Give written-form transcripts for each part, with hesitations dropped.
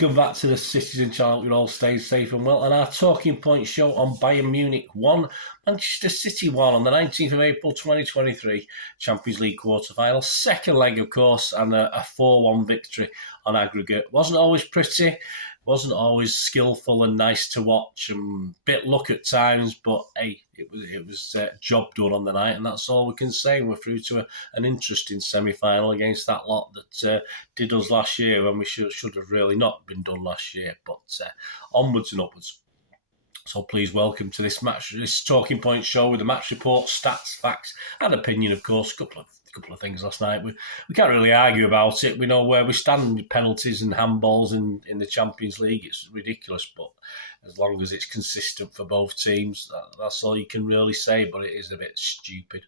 welcome back to the Citizen channel. You all stay safe and well. And our talking point show on Bayern Munich 1, Manchester City 1 on the 19th of April 2023 Champions League quarter-final. Second leg, of course, and a 4-1 victory on aggregate. Wasn't always pretty, wasn't always skillful and nice to watch, and bit luck at times, but hey, it was job done on the night, and that's all we can say. We're through to an interesting semi-final against that lot that did us last year when we should have really not been done last year, but onwards and upwards. So please welcome to this talking point show with the match report, stats, facts, and opinion, of course. A couple of things last night. We can't really argue about it. We know where we stand with penalties and handballs in the Champions League. It's ridiculous, but as long as it's consistent for both teams, that's all you can really say, but it is a bit stupid.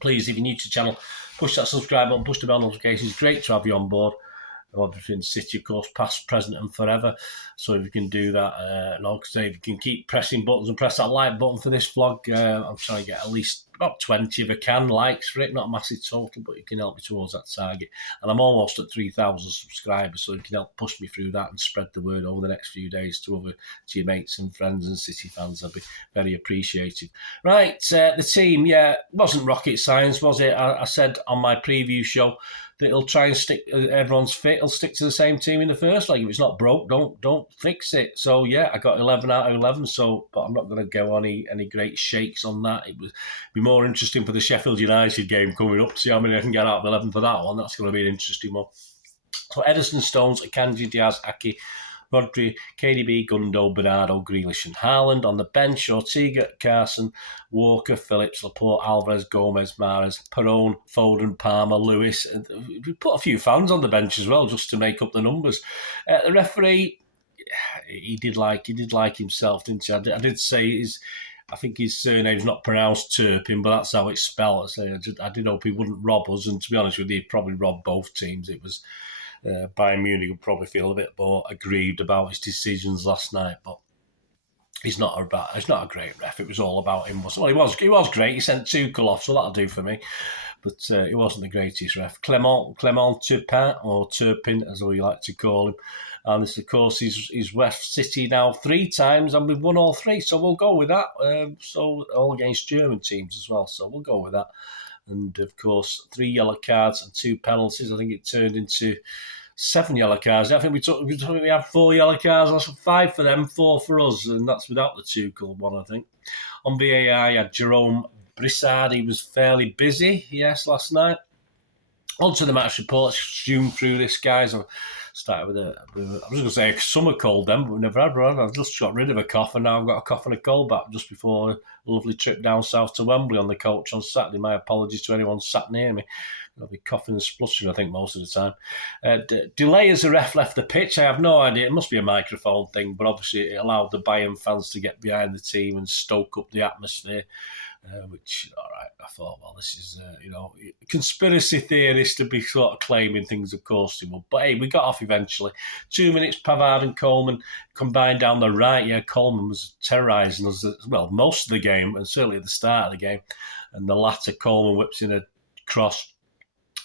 Please, if you're new to the channel, push that subscribe button, push the bell notifications. Great to have you on board. Everything City, of course, past, present and forever. So if you can do that, and also if you can keep pressing buttons and press that like button for this vlog, I'm trying to get at least about 20 if I can likes for it. Not a massive total, but you can help me towards that target. And I'm almost at 3,000 subscribers, so you can help push me through that and spread the word over the next few days to your mates and friends and City fans. I'd be very appreciative. Right, the team, wasn't rocket science, was it? I said on my preview show that he'll try and stick, everyone's fit, he'll stick to the same team in the first leg. If it's not broke, don't fix it. So yeah, I got 11 out of 11, but I'm not going to go on any great shakes on that. It would be more interesting for the Sheffield United game coming up, see how many I can get out of 11 for that one. That's going to be an interesting one. So Ederson, Stones, Akanji, Diaz, Aki, Rodri, KDB, Gundo, Bernardo, Grealish and Haaland. On the bench, Ortega, Carson, Walker, Phillips, Laporte, Alvarez, Gomez, Mahrez, Perón, Foden, Palmer, Lewis. And we put a few fans on the bench as well just to make up the numbers. The referee, he did like himself, didn't he? I did say I think his surname's not pronounced Turpin, but that's how it's spelled. I did hope he wouldn't rob us, and to be honest with you, he'd probably robbed both teams. It was Bayern Munich would probably feel a bit more aggrieved about his decisions last night, but he's not a great ref. It was all about him. Well, he was great. He sent Tuchel off, so that'll do for me. But he wasn't the greatest ref. Clement Turpin, or Turpin, as we like to call him. And this, of course, he's ref City now 3 times, and we've won all 3, so we'll go with that. So all against German teams as well, so we'll go with that. And, of course, 3 yellow cards and 2 penalties. I think it turned into 7 yellow cards. I think we had 4 yellow cards. That's 5 for them, 4 for us, and that's without the Tuchel one, I think. On VAR, you had Jerome Brissard. He was fairly busy, yes, last night. On to the match reports. Zoom through this, guys. I started with I was going to say a summer cold then, but we've never had one. I've just got rid of a cough, and now I've got a cough and a cold back just before a lovely trip down south to Wembley on the coach on Saturday. My apologies to anyone sat near me. I'll be coughing and spluttering, I think, most of the time. Delay as the ref left the pitch. I have no idea. It must be a microphone thing, but obviously it allowed the Bayern fans to get behind the team and stoke up the atmosphere. Which, all right, I thought, well, this is, conspiracy theorists to be sort of claiming things, of course they will. But hey, we got off eventually. 2 minutes, Pavard and Coleman combined down the right. Yeah, Coleman was terrorising us, well, most of the game, and certainly at the start of the game. And the latter, Coleman whips in a cross.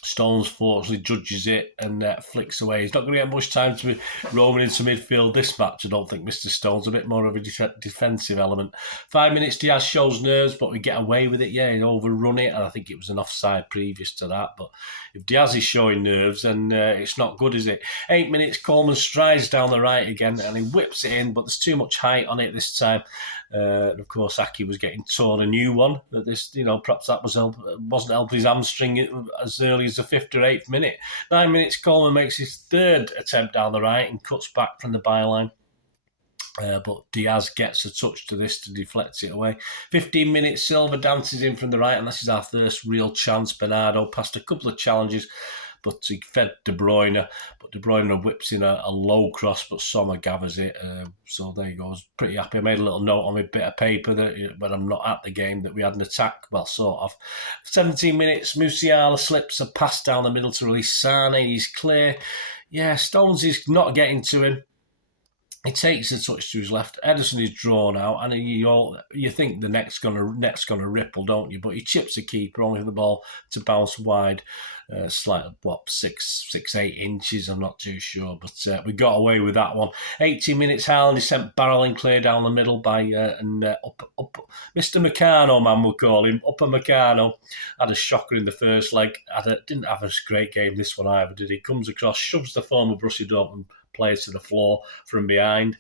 Stones fortunately judges it and flicks away. He's not going to get much time to be roaming into midfield this match, I don't think, Mr. Stones. A bit more of a defensive element. 5 minutes, Diaz shows nerves, but we get away with it. Yeah, he'd overrun it, and I think it was an offside previous to that. But if Diaz is showing nerves, then it's not good, is it? 8 minutes, Coleman strides down the right again, and he whips it in, but there's too much height on it this time. And of course, Aki was getting torn a new one. But this, perhaps that wasn't helping his hamstring as early as the 5th or 8th minute. 9 minutes, Coleman makes his 3rd attempt down the right and cuts back from the byline. But Diaz gets a touch to this to deflect it away. 15 minutes, Silva dances in from the right, and this is our first real chance. Bernardo passed a couple of challenges, but he fed De Bruyne. But De Bruyne whips in a low cross, but Sommer gathers it. So there you go. I was pretty happy. I made a little note on my bit of paper that when I'm not at the game that we had an attack. Well, sort of. 17 minutes, Musiala slips a pass down the middle to release Sane. He's clear. Yeah, Stones is not getting to him. He takes a touch to his left. Ederson is drawn out, and you think the net's gonna ripple, don't you? But he chips the keeper, only for the ball to bounce wide, slightly 6-8 inches. I'm not too sure, but we got away with that one. 18 minutes. Haaland is sent barreling clear down the middle by up Mr. Meccano, man, we'll call him. Upper Meccano had a shocker in the first leg. Didn't have a great game this one either, did he? Comes across, shoves the former Borussia Dortmund players to the floor from behind.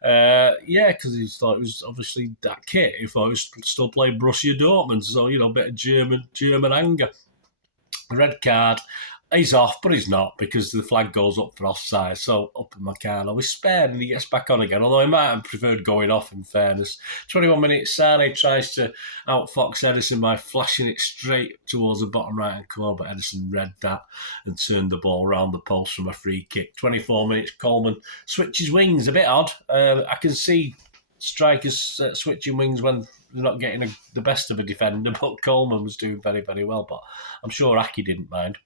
Because he thought it was obviously that kid. He thought he was still playing Borussia Dortmund, so a bit of German anger. Red card. He's off, but he's not because the flag goes up for offside. So Upper Meccano is spared and he gets back on again, although he might have preferred going off in fairness. 21 minutes, Sane tries to outfox Ederson by flashing it straight towards the bottom right-hand corner, but Ederson read that and turned the ball around the post from a free kick. 24 minutes, Coleman switches wings. A bit odd. I can see strikers switching wings when they're not getting the best of a defender, but Coleman was doing very, very well. But I'm sure Aki didn't mind.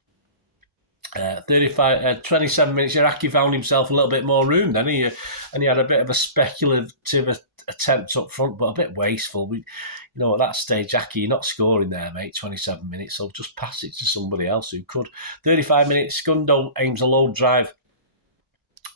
27 minutes, Iraqi found himself a little bit more room then, and he had a bit of a speculative attempt up front, but a bit wasteful. At that stage, Aki, you're not scoring there, mate, 27 minutes, so just pass it to somebody else who could. 35 minutes, Gundo aims a low drive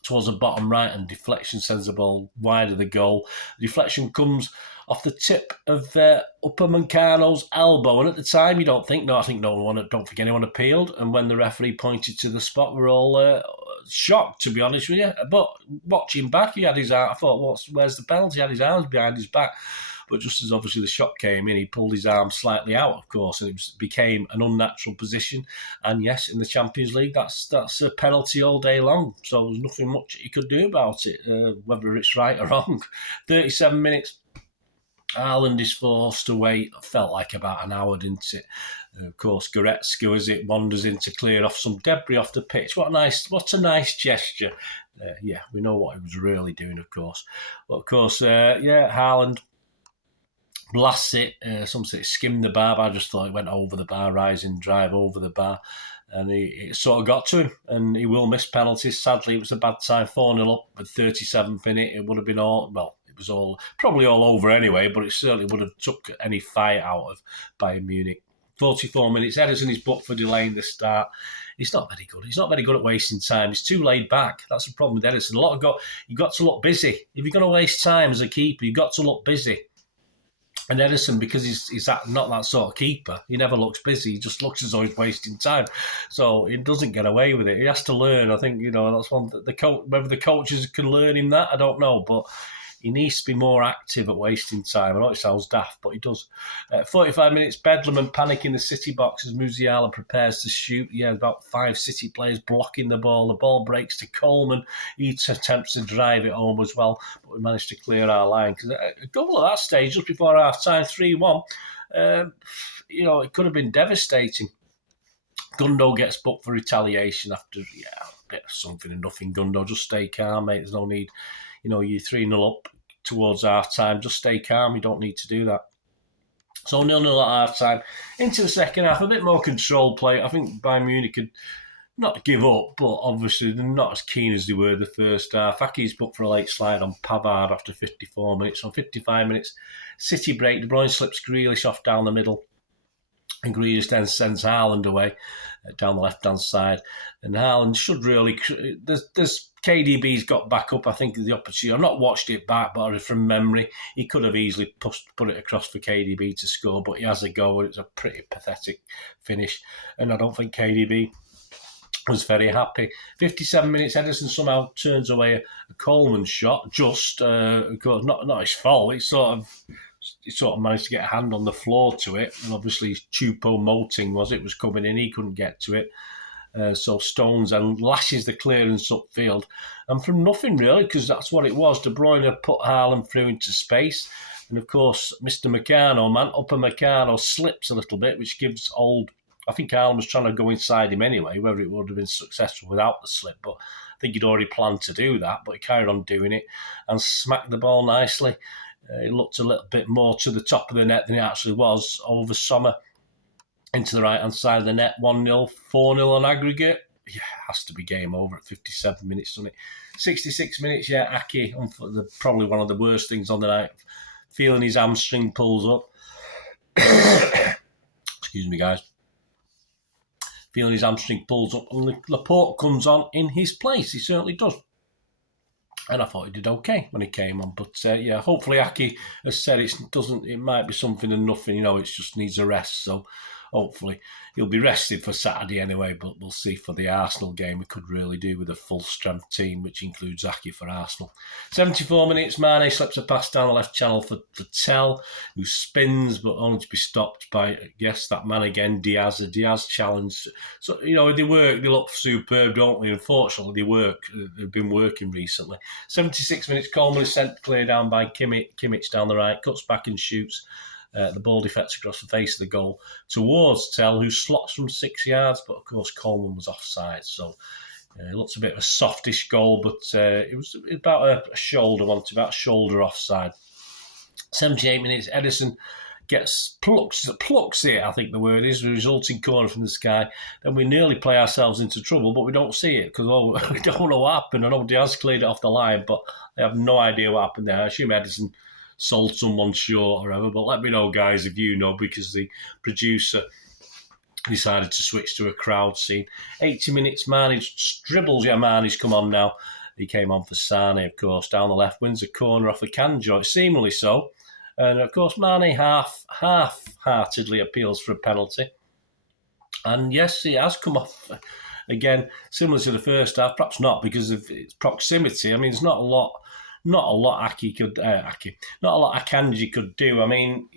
towards the bottom right, and deflection sends the ball wide of the goal. The deflection comes off the tip of Upper Meccano's elbow, and at the time you don't think, I think don't think anyone appealed, and when the referee pointed to the spot, we're all shocked, to be honest with you. But watching back, he had his arm, I thought, where's the penalty? He had his arms behind his back, but just as obviously the shot came in, he pulled his arm slightly out, of course, and it became an unnatural position. And yes, in the Champions League, that's a penalty all day long, so there's nothing much he could do about it, whether it's right or wrong. 37 minutes. Haaland is forced away. Felt like about an hour, didn't it? Of course, Goretzka, as it wanders in to clear off some debris off the pitch. What a nice gesture. We know what he was really doing, of course. But of course, Haaland blasts it. Some say it skimmed the bar, but I just thought it went over the bar, rising drive over the bar. And it sort of got to him, and he will miss penalties. Sadly, it was a bad time, 4-0 up with 37th minute. It would have been it was probably all over anyway, but it certainly would have took any fight out of Bayern Munich. 44 minutes, Ederson is booked for delaying the start. He's not very good. He's not very good at wasting time. He's too laid back. That's the problem with Ederson. You've got to look busy. If you're going to waste time as a keeper, you've got to look busy. And Ederson, because he's not that sort of keeper, he never looks busy. He just looks as though he's wasting time. So he doesn't get away with it. He has to learn. I think, that's one that whether the coaches can learn him that, I don't know. But he needs to be more active at wasting time. I know it sounds daft, but he does. 45 minutes, Bedlam and panic in the City box as Musiala prepares to shoot. About 5 City players blocking the ball. The ball breaks to Coleman. He attempts to drive it home as well, but we managed to clear our line. Because a goal at that stage, just before half-time, 3-1, it could have been devastating. Gundo gets booked for retaliation after, a bit of something and nothing. Gundo, just stay calm, mate. There's no need. You're 3-0 up towards half-time. Just stay calm. You don't need to do that. So 0-0 at half-time. Into the second half, a bit more control play. I think Bayern Munich could not give up, but obviously they're not as keen as they were the first half. Aki's booked for a late slide on Pavard after 54 minutes. On 55 minutes, City break. De Bruyne slips Grealish off down the middle. And Grealish then sends Haaland away down the left-hand side. And Haaland should really... There's KDB's got back up, I think, the opportunity. I've not watched it back, but from memory, he could have easily put it across for KDB to score, but he has a go. It's a pretty pathetic finish. And I don't think KDB was very happy. 57 minutes, Ederson somehow turns away a Coleman shot. Just, of course, not his fault. He sort of managed to get a hand on the floor to it, and obviously Choupo-Moting was coming in. He couldn't get to it. So Stones and lashes the clearance upfield. And from nothing, really, because that's what it was. De Bruyne put Haaland through into space. And, of course, Mr. Meccano, Upper Meccano, slips a little bit, which gives I think Haaland was trying to go inside him anyway, whether it would have been successful without the slip. But I think he'd already planned to do that, but he carried on doing it and smacked the ball nicely. It looked a little bit more to the top of the net than it actually was over Sommer into the right-hand side of the net. 1-0, 4-0 on aggregate. yeah, it has to be game over at 57 minutes, doesn't it? 66 minutes, yeah, Aki, probably one of the worst things on the night, feeling his hamstring pulls up. Excuse me, guys. Feeling his hamstring pulls up, and Laporte comes on in his place. He certainly does. And I thought he did okay when he came on. But yeah, hopefully Aki has said it might be something and nothing, it just needs a rest. So hopefully he'll be rested for Saturday anyway, but we'll see for the Arsenal game. We could really do with a full-strength team, which includes Aki for Arsenal. 74 minutes, Mane slips a pass down the left channel for Tell, who spins, but only to be stopped by, yes, that man again, Diaz, a Diaz challenge. So, they look superb, don't they? Unfortunately, they've been working recently. 76 minutes, Coleman is sent clear down by Kimmich down the right, cuts back and shoots. The ball deflects across the face of the goal towards Tell, who slots from 6 yards, but of course Coleman was offside. So it looks a bit of a softish goal, but it was about a shoulder offside. 78 minutes, Edison plucks it, I think the word is, the resulting corner from the sky. Then we nearly play ourselves into trouble, but we don't see it because we don't know what happened. I know Diaz cleared it off the line, but I have no idea what happened there. I assume Edison sold someone short or whatever, but let me know, guys, if you know, because the producer decided to switch to a crowd scene. 80 minutes, Mane dribbles. Yeah, Mane's come on now. He came on for Sane, of course, down the left, wins a corner off a can joint, seemingly so. And, of course, Mane half-heartedly appeals for a penalty. And, yes, he has come off, again, similar to the first half, perhaps not because of its proximity. I mean, there's not a lot Akanji could do. I mean,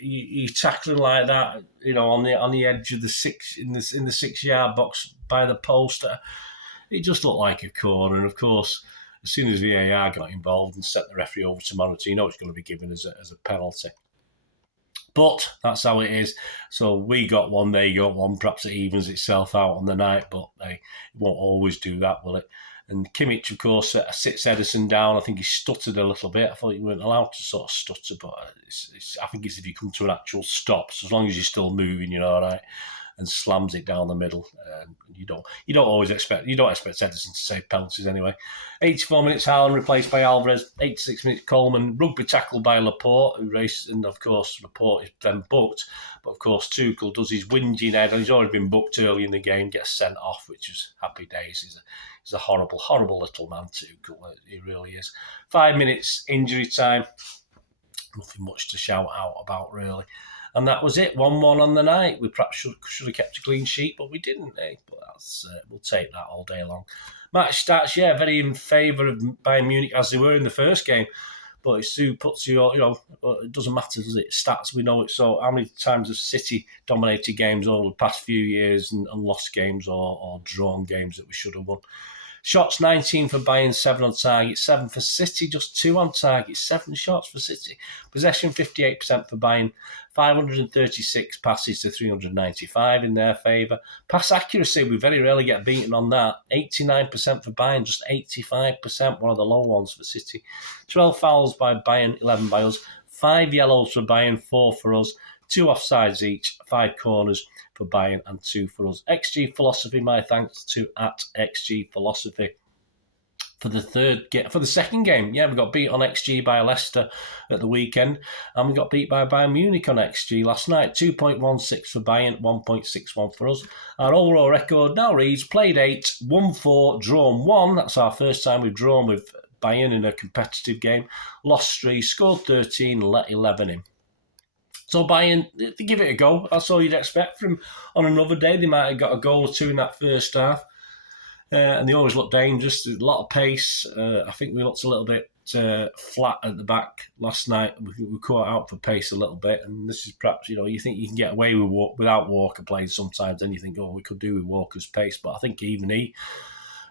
you tackling like that, on the edge of the 6 yard box by the post. It just looked like a corner. And of course, as soon as VAR got involved and sent the referee over to monitor, it's going to be given as a penalty. But that's how it is. So we got one, they got one. Perhaps it evens itself out on the night, but it won't always do that, will it? And Kimmich, of course, sits Edison down. I think he stuttered a little bit. I thought you weren't allowed to sort of stutter, but I think it's if you come to an actual stop. So as long as you're still moving, all right, and slams it down the middle. You don't expect Edison to save penalties anyway. 84 minutes, Haaland replaced by Alvarez. 86 minutes, Coleman rugby tackled by Laporte, who raced, and of course Laporte is then booked. But of course Tuchel does his whinging head, and he's already been booked early in the game, gets sent off, which is happy days. He's a horrible, horrible little man, Tuchel. He really is. 5 minutes, injury time. Nothing much to shout out about, really. And that was it, 1-1 on the night. We perhaps should have kept a clean sheet, but we didn't. But we'll take that all day long. Match stats, yeah, very in favour of Bayern Munich as they were in the first game. But it soon puts you, it doesn't matter, does it? Stats, we know it. So how many times have City dominated games over the past few years and lost games or drawn games that we should have won? Shots, 19 for Bayern, 7 on target, 7 for City, just 2 on target, 7 shots for City. Possession, 58% for Bayern, 536 passes to 395 in their favour. Pass accuracy, we very rarely get beaten on that. 89% for Bayern, just 85%, one of the low ones for City. 12 fouls by Bayern, 11 by us. 5 yellows for Bayern, 4 for us. 2 offsides each, 5 corners for Bayern and 2 for us. XG Philosophy, my thanks to @XG Philosophy. For the second game, yeah, we got beat on XG by Leicester at the weekend, and we got beat by Bayern Munich on XG last night. 2.16 for Bayern, 1.61 for us. Our overall record now reads: played 8, won 4, drawn 1. That's our first time we've drawn with Bayern in a competitive game. Lost 3, scored 13, let 11 in. So Bayern, they give it a go. That's all you'd expect from on another day. They might have got a goal or 2 in that first half. And they always look dangerous. There's a lot of pace. I think we looked a little bit flat at the back last night. We caught out for pace a little bit. And this is perhaps, you think you can get away without Walker playing sometimes. Then you think, we could do with Walker's pace. But I think even he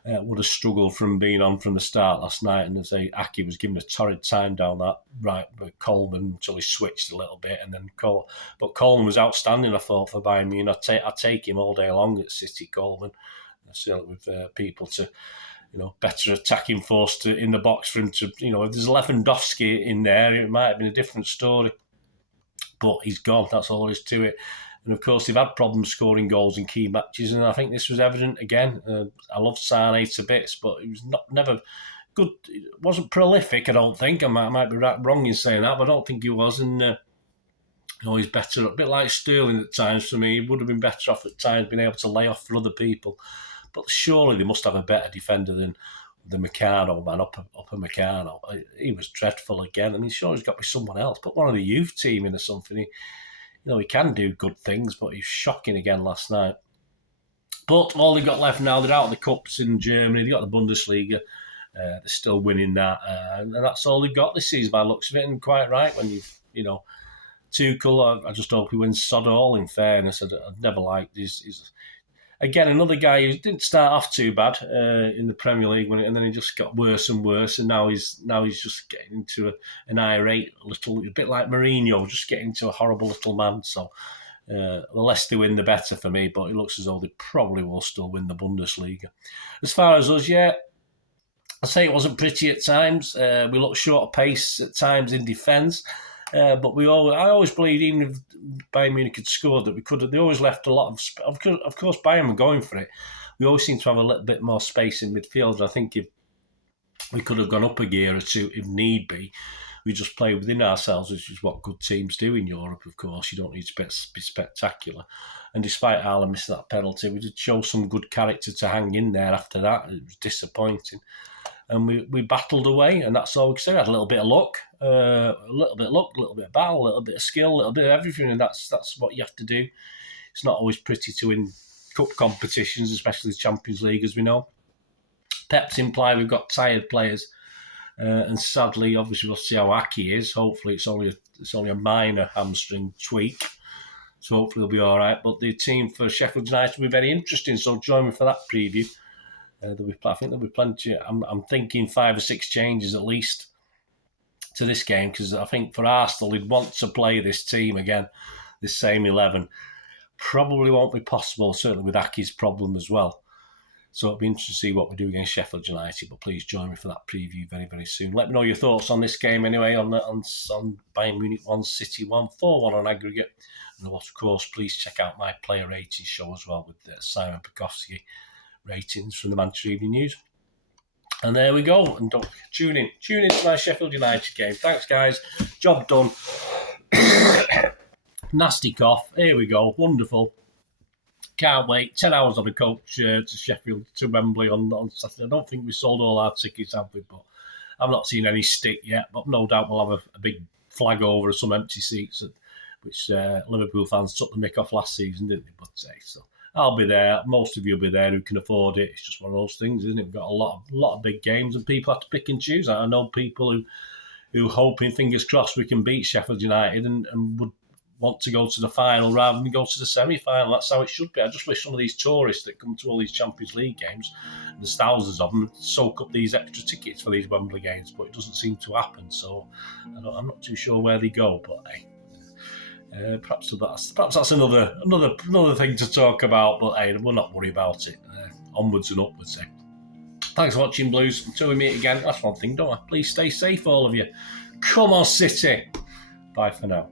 would have struggled from being on from the start last night. And as Aki was given a torrid time down that right with Coleman until he switched a little bit. And then but Coleman was outstanding, I thought, for Bayern Munich. I'd take him all day long at City, Coleman. Certainly with people to, better attacking force in the box for him to, if there's Lewandowski in there, it might have been a different story. But he's gone. That's all there is to it. And of course, they've had problems scoring goals in key matches, and I think this was evident again. I love Sane to bits, but he was never good. It wasn't prolific, I don't think. I might be wrong in saying that, but I don't think he was. And he's better, a bit like Sterling at times for me. He would have been better off at times being able to lay off for other people. But surely they must have a better defender than the Meccano man, upper Meccano. He was dreadful again. I mean, sure, he's got to be someone else. Put one of the youth team in or something. He can do good things, but he's shocking again last night. But all they've got left now, they're out of the cups in Germany. They've got the Bundesliga. They're still winning that. And that's all they've got this season by the looks of it. And quite right, when Tuchel, I just hope he wins sod all, in fairness. I've never liked his again, another guy who didn't start off too bad in the Premier League, and then he just got worse and worse, and now he's just getting into an irate little, a bit like Mourinho, just getting into a horrible little man. So the less they win, the better for me. But it looks as though they probably will still win the Bundesliga. As far as us, I say it wasn't pretty at times. We looked short of pace at times in defence. But I always believed, even if Bayern Munich had scored, that we could have. They always left a lot of course, Bayern were going for it. We always seem to have a little bit more space in midfield. I think if we could have gone up a gear or two, if need be, we just play within ourselves, which is what good teams do in Europe. Of course, you don't need to be spectacular. And despite Haaland missing that penalty, we did show some good character to hang in there. After that, it was disappointing. And we battled away, and that's all we can say. We had a little bit of luck, a little bit of battle, a little bit of skill, a little bit of everything, and that's what you have to do. It's not always pretty to win cup competitions, especially the Champions League, as we know. Pep's implied we've got tired players, and sadly, obviously, we'll see how Aki is. Hopefully, it's only a minor hamstring tweak, so hopefully he'll be all right. But the team for Sheffield United will be very interesting, so join me for that preview. I think there'll be plenty. I'm thinking 5 or 6 changes at least to this game, because I think for Arsenal, they'd want to play this team again, this same 11. Probably won't be possible, certainly with Aki's problem as well. So it'll be interesting to see what we do against Sheffield United. But please join me for that preview very, very soon. Let me know your thoughts on this game anyway, on Bayern Munich 1, City 1, 4-1 on aggregate. And of course, please check out my player rating show as well with Simon BAJKOWSKI ratings from the Manchester Evening News. And there we go. And don't tune in to my Sheffield United game. Thanks, guys. Job done. Nasty cough. Here we go. Wonderful. Can't wait. 10 hours on a coach to Sheffield, to Wembley on Saturday. I don't think we sold all our tickets, have we? But I've not seen any stick yet. But no doubt we'll have a big flag over of some empty seats, which Liverpool fans took the mick off last season, didn't they? But so I'll be there. Most of you will be there who can afford it. It's just one of those things, isn't it? We've got a lot of big games, and people have to pick and choose. I know people who hoping, fingers crossed, we can beat Sheffield United and would want to go to the final rather than go to the semi-final. That's how it should be. I just wish some of these tourists that come to all these Champions League games, there's thousands of them, soak up these extra tickets for these Wembley games, but it doesn't seem to happen. So I'm not too sure where they go, but hey. Perhaps that's another thing to talk about, but hey, we'll not worry about it. Onwards and upwards. Thanks for watching, Blues. Until we meet again, that's one thing, don't I? Please stay safe, all of you. Come on, City. Bye for now.